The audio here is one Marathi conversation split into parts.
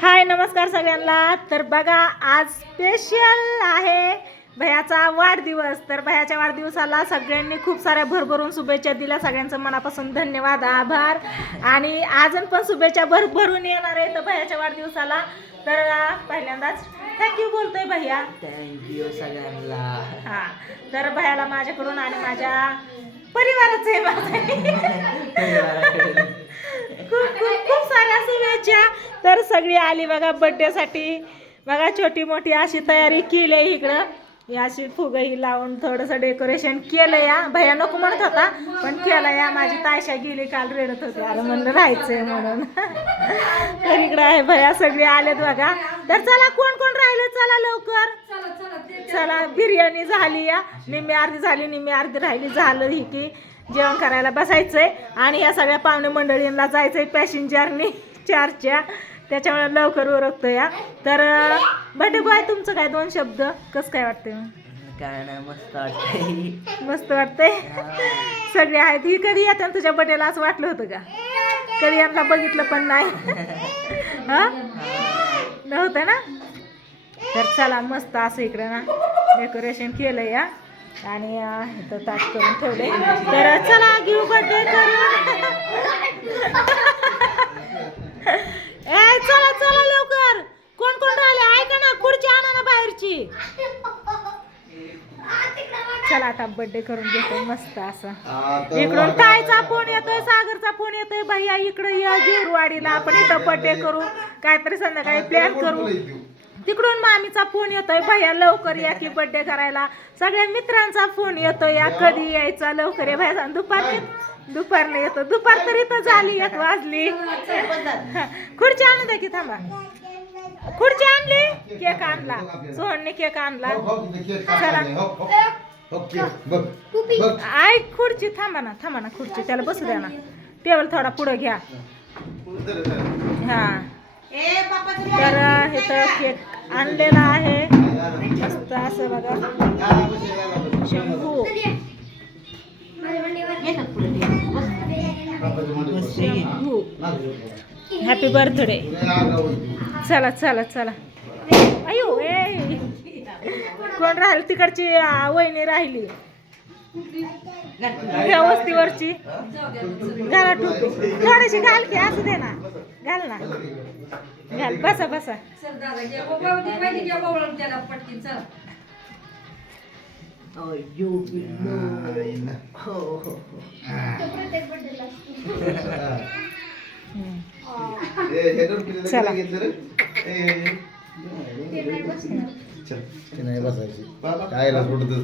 हाय नमस्कार सगळ्यांना. तर बघा आज स्पेशल आहे भैयाचा वाढदिवस. तर भैयाच्या वाढदिवसाला सगळ्यांनी खूप साऱ्या भरभरून शुभेच्छा दिल्या. सगळ्यांचं मनापासून धन्यवाद आभार. आणि अजून पण शुभेच्छा भरभरून येणार आहे तर भैयाच्या वाढदिवसाला. तर पहिल्यांदाच थँक्यू बोलतोय भैया. थँक्यू सगळ्यांना. हां तर भैयाला माझ्याकडून आणि माझ्या परिवाराचं आहे खूप खूप खूप साऱ्या शुभेच्छा. तर सगळी आली बघा बड्डेसाठी. बघा छोटी मोठी अशी तयारी केली आहे इकडं. ही अशी फुगही लावून थोडंसं डेकोरेशन केलं या. भैया नको म्हणत होता पण केलं या. माझी तायशा गेली काल रडत होती अरे म्हणलं राहायचंय म्हणून. तर इकडं आहे भैया सगळे आलेत बघा. तर चला कोण कोण राहिलं चला लवकर चला. बिर्याणी झाली या. निम्मी अर्धी झाली निम्मी अर्धी राहिली. झालं ही की जेवण करायला बसायचंय. आणि या सगळ्या पाहुणे मंडळींना जायचंय पॅसेंजरनी 4च्या. त्याच्यामुळे लवकर उरकतो या. तर बर्थडे बॉय तुमचं काय 2 शब्द कसं काय वाटतंय मग? काय नाही मस्त वाटतंय. मस्त वाटतंय. सगळे आहेत. ही कधी येतात तुझ्या बर्थडेला असं वाटलं होतं का? कधी यांना बघितलं पण नाही. हा नव्हतं ना. तर चला मस्त असं इकडं ना डेकोरेशन केलं या. आणि इथं ताट करून ठेवले. तर चला घेऊ बर्थडे करून. ए चला चला लवकर. कोण कोण राहिले ऐका ना. खुर्ची आणा ना बाहेरची. चला आता बर्थडे करून घेतो मस्त असं. इकडून ताईचा फोन येतोय सागरचा फोन येतोय. भैया इकडे या जेरवाडीला आपण इथं बर्थडे करू काहीतरी संध्याकाळी प्लॅन करू. तिकडून मामीचा फोन येतोय भैया लवकर या की बर्थडे करायला. सगळ्या मित्रांचा फोन येतोय या कधी यायचा लवकर या भैया. दुपारने येतो. दुपार तरी इथं झाली 1 वाजली. खुर्ची आणू द्या की थांबा. खुर्ची आणली केक आणला सोहनने केक आणला. चला ऐक खुर्ची थांबा ना खुर्ची त्याला बसू द्या ना. टेबल थोडा पुढे घ्या. हा तर इथं केक आणलेला आहे मस्त असं बघा. Shambhu happy birthday. चला चला चला. अयो ए कोण राहिली तिकडची वहिनी राहिली ह्या वस्तीवरची. घाला टोपी थोडीशी घाल की असू दे ना. घाल ना घाल. बसा बसा. नाही बसायची कायला सोडतच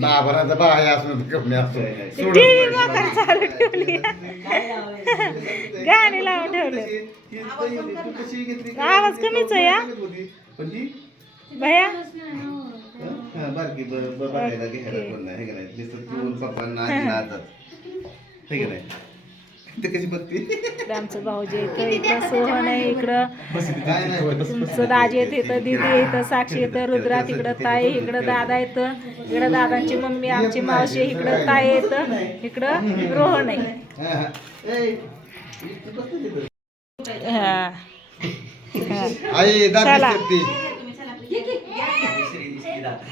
बाबराचा बाय असं कमी असतो. चालू ठेवली गाणी लावून ठेवले. आवाज कमीच आहे या भैया. बारकी बघायला घ्यायला कोण नाही हे का नाही नुसतं पप्पांना हे का नाही ते कशी बघते. आमचं भाऊजी येतं इकडं सोहन आहे इकडं तुमचं दाजी येतं इथं दीदी येतं साक्षी येतं रुद्रा तिकडं ताई इकडं दादा येतं इकडं दादांची मम्मी आमची मावशी इकडं ताई येतं इकडं रोहन आहे. हा आई चला. दाखवते.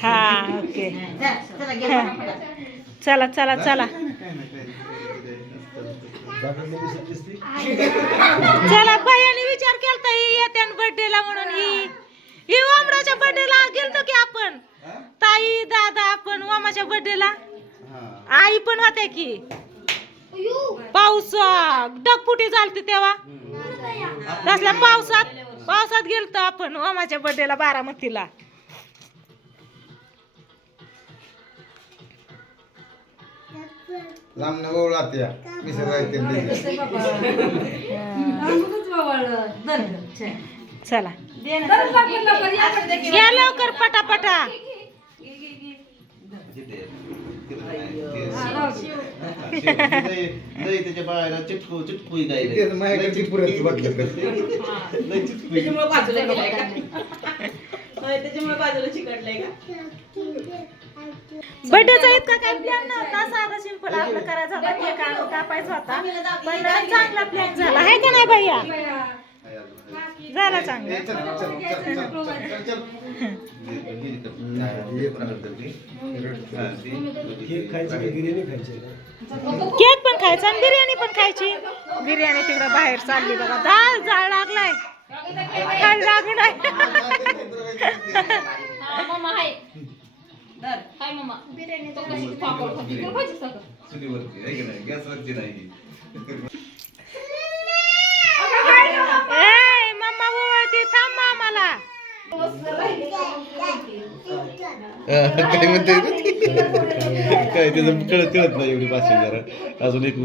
हा ओके चला चला चला चला. भैयाने विचार केलता येत्या बर्थडेला म्हणून. ही ओमराच्या बर्थडेला गेलतो की आपण ताई दादा आपण ओमाच्या बर्थडेला. आई पण होत्या की. पाऊस ढगफुटी झालती तेव्हा. तसल्या पावसात गेलतो आपण ओमाच्या बर्थडेला बारामतीला. लांब नवळ आत्या मी चला या लवकर पटापटा. त्याच्या बाहेर चिटकू माझ्याकडे पुरेच वाटलं त्याच्यामुळे बाजूला चिकटलंय का. बर्थडेचा इतका काय प्लॅन नव्हता. साधा सिंपल आपलं करायचा होता. केक आणून कापायचा होता पण चांगला प्लॅन झाला आहे का नाही भैया. झाला ए, चांगला. चल, चल, चल, चल, चल, चल, चल. हे कर. हे कोणाकडे तर ती. हा, ती. केक खायची की बिर्याणी खायची का? केक पण खायचा आणि बिर्याणी पण खायची. बिर्याणी तिकडं बाहेर चालली बघा. जाळ लागलाय खाली लागू नाही. चुलीवरची आहे की नाही गॅसवरची नाही. ए मम्मा ओळखती थांब मामाला. काय म्हणते काय त्याचं कळत नाही एवढी भाषा जरा अजून एक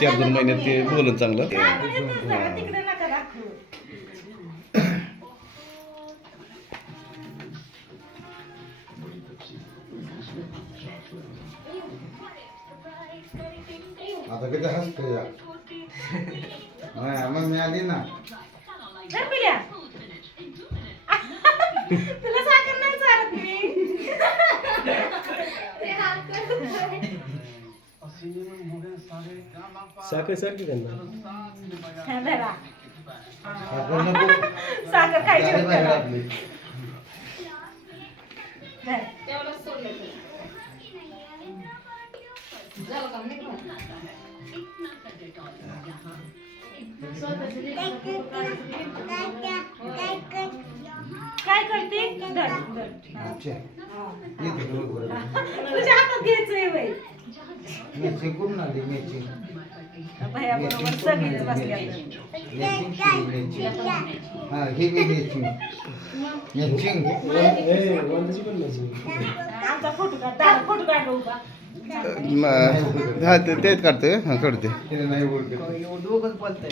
4-2 महिन्यात ते बोलून चांगलं. तिकडे नका दाखवू. आता किती हसतोय या. मग मी आली ना. धर पिल्या. तुला साखर नाही चालत मी. साखर सारखी त्यांना हा, धरा. साखर खायची होती त्याला. धर. काय करते धर, धर. तुझ्या हातात घ्यायचंय बाई. भैया बरोबर सगळीच बसल्या. वंदाची पण मॅचिंग. आमचा फोटो काढ, दादा फोटो काढ बघू का. हा तेच काढतोय हा काढते. दोघंच बोलताय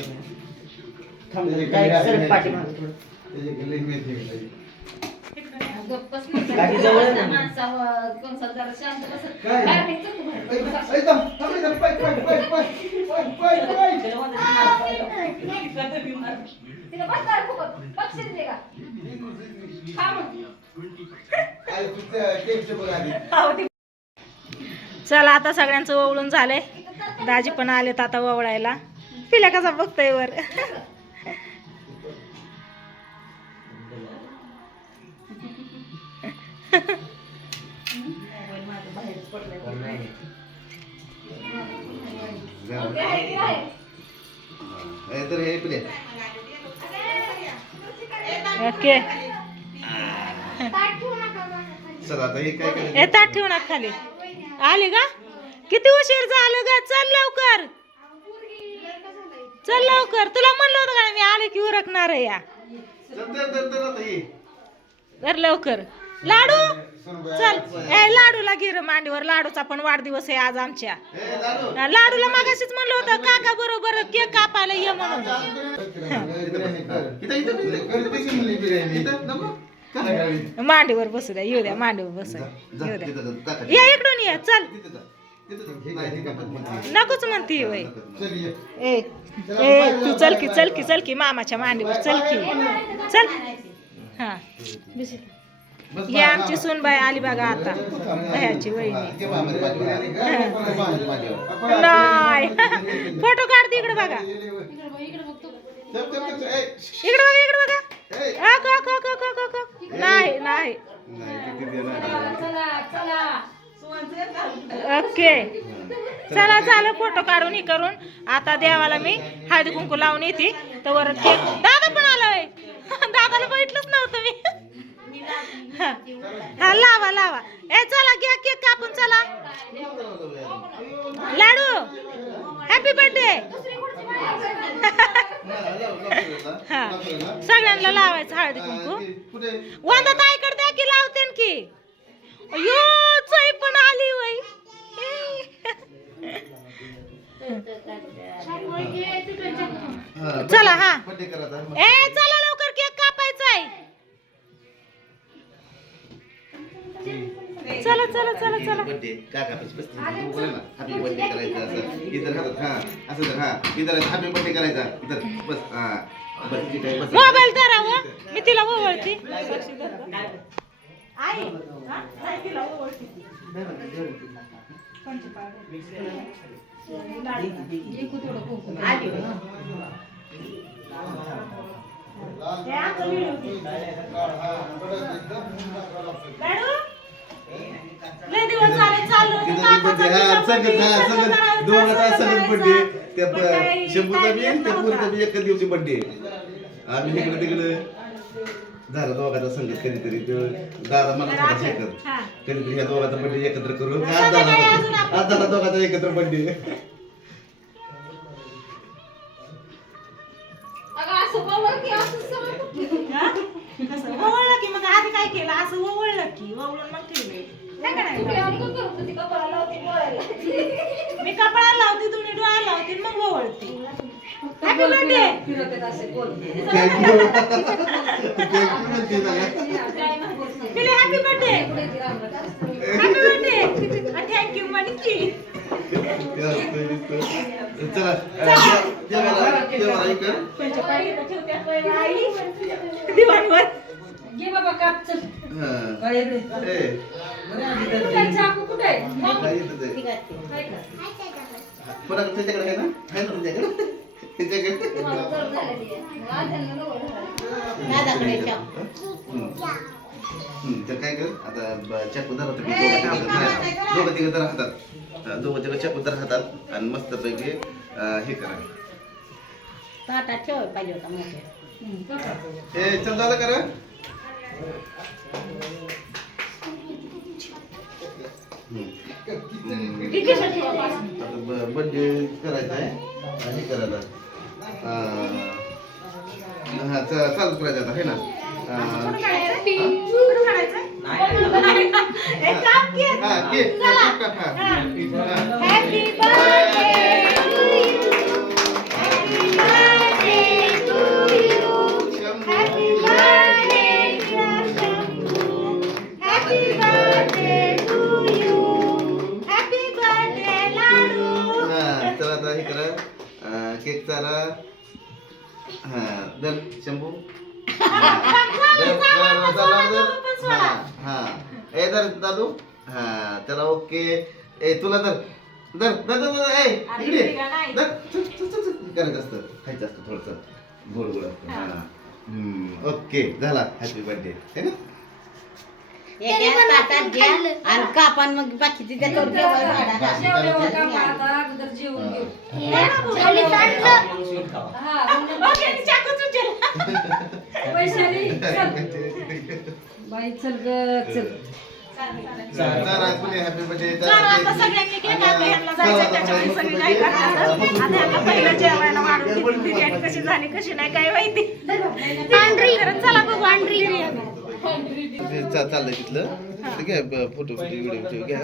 चला आता सगळ्यांचं ओवळून झालंय. दाजी पण आलेत आता ओवळायला. पिल्या कसा बघतोय वर. तर हे प्ले ओके. चला आता हे काय करायचं. येतात ठेवू नका खाली. आली का? किती उशीर झालं ग? चल लवकर, चल लवकर. तुला म्हणलं होतं का मी आले की उरकणार आहे या. तर लवकर. लाडू चल. ए लाडूला गिर मांडीवर. लाडूचा पण वाढदिवस आहे आज आमच्या. लाडूला मागाशीच म्हणलं होतं काका बरोबर केक कापायला ये म्हणून. मांडीवर बसू द्या. येऊ द्या मांडीवर बसू द्या. येऊ द्या. या इकडून या. चल. नकोच म्हणती वय. ए ए तू चल की, चल की, चल की मामाच्या मांडीवर चल की. चल. हा ही आमची सूनबाई आली बघा आता. भयाची वहिनी नाही. फोटो काढते. इकडे बघा, इकडे बघा, इकडे बघा. नाही नाही. ओके चला झालं फोटो काढून हे करून. आता देवाला मी हळदी कुंकू लावून येते. तर केक दादा पण आलाय. दादाला बघितलंच नव्हतं मी. हा लावा लावा. ए चला घ्या केक कापून. चला लाडू हॅपी बर्थडे. हा सगळ्यांना लावायचं हळदी कुंकू. वंदा ताईकडे द्या की लावते की. अयो चई पण आली वय. चला हा. ए चला लवकर केक कापायचा आहे. चला चला चला चला. हॅपी बर्थडे करायचा असं इधर हातात. हा असं तर हा इधर हॅपी बर्थडे करायचा इधर. बस हा बस ठीक आहे. बस मोबाईल धरावं. मी तिला ओवळती. आई हा तिला ओवळती. हे आता व्हिडिओ घे. लाडू? लय दिवस झाले चाललो होतो. काकाचा तुझा birthday, दोघांचा कसं सगळं करायचा? बड्डे त्या पण काही शंभूचा बी time त्या नव्हता. पूरचा बी एकच दिवशी बड्डे आम्ही इकडे तिकडे झालं दोघांचा संगत कधीतरी तो दादा मला थोडा शेकत हा. कधीतरी ह्या दोघांचा बड्डे एकत्र करू संध्याकाळी अजून आपण- आज झाला दोघांचा एकत्र बड्डे हा? कसं? ओवळलं की मग आधी काय केलं असं ओवळलं की ओवळून मग ठेवले काय करायचं मी कपडा लावते तुम्ही डोळा लावते मग ओवळते हॅपी बर्थडे पिले happy birthday happy birthday thank you म्हणे की चला देवाला इकडं त्यांच्या पायी इथं ठेवत्यात बाई आई. दिवाणवर घे बाबा काप चल हा. काय रे? ए, कुठे चाकू कुठे आहे? काय येतं ते? काय का? पुन्हा त्याच्याकडे आहे ना आहे ना तुझ्याकडे त्याच्याकडे तर काय कर आता चाकू धरा तुम्ही दोघं तिघं तर हातात दोघं तिघं चाकू तर हातात आणि मस्त पैकी हे करा ताटात ठेवायला पाहिजे होता मोठे. ए चल दादा करा बर्थडे करायचा आहे आणि करायला हा चालू करायचं आता आहे ना कुठं काढायचं? एक काम की. हा केक चला. हा Happy birthday to you. Happy birthday to you. Happy birthday dear Shambhu. Happy birthday to you. Happy birthday लाडू. हा तर आता हे करा केक चारा हा दर शंभू हा ए दर दादू हा त्याला ओके ए तुला दर दर दर दर ए इकडे दर करायचं असतं खायचं असतं थोडंसं गोड गोड असतं हा ओके झाला हॅपी बर्थडे है ना एका ताटात घ्या आणि कापान मग बाकीची त्याच्यावर जेवायला वाढा. जेवल्यावर काम आता अगोदर जेवून घेऊ. हा, ओके, चाकूच उचल. वैशाली चल. बाई चल ग चल. हॅपी बर्थडे चला आता सगळ्यांनी केक आता ह्यांना जायचं त्याच्यामुळे सगळी काय करतात आता ह्यांना पहिलं जेवायला वाढून किती बिर्याणी कशी झाली कशी नाही काय माहिती पांढरी करत चला बघू पांढरी चाललंय तिथलं ठीक आहे फोटो व्हिडिओ घ्या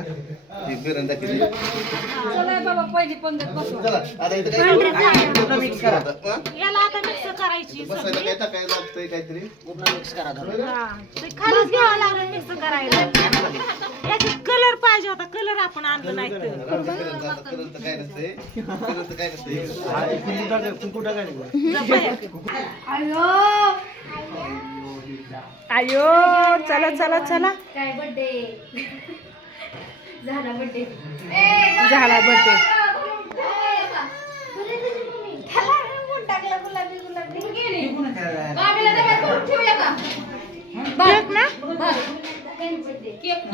ही बिर्याणी दाखवली चला बाबा पहिली पंगत बसू. चला आता इथं काय मिक्स करा याला आता मिक्स करायची बसायला काय टाकायला लागतंय काहीतरी हा, ते खालीच घ्यावं लागेल मिक्स करायला याची कलर पाहिजे होता कलर आपण आणलं नाही तर कलर काय नसतंय कलर काय नसतंय आयो चला चला चला काय बर्थडे झाला बर्थडे झाला बर्थडे टाकला गुलाबी गुलाबी गेली ठेवूया का केक ना केक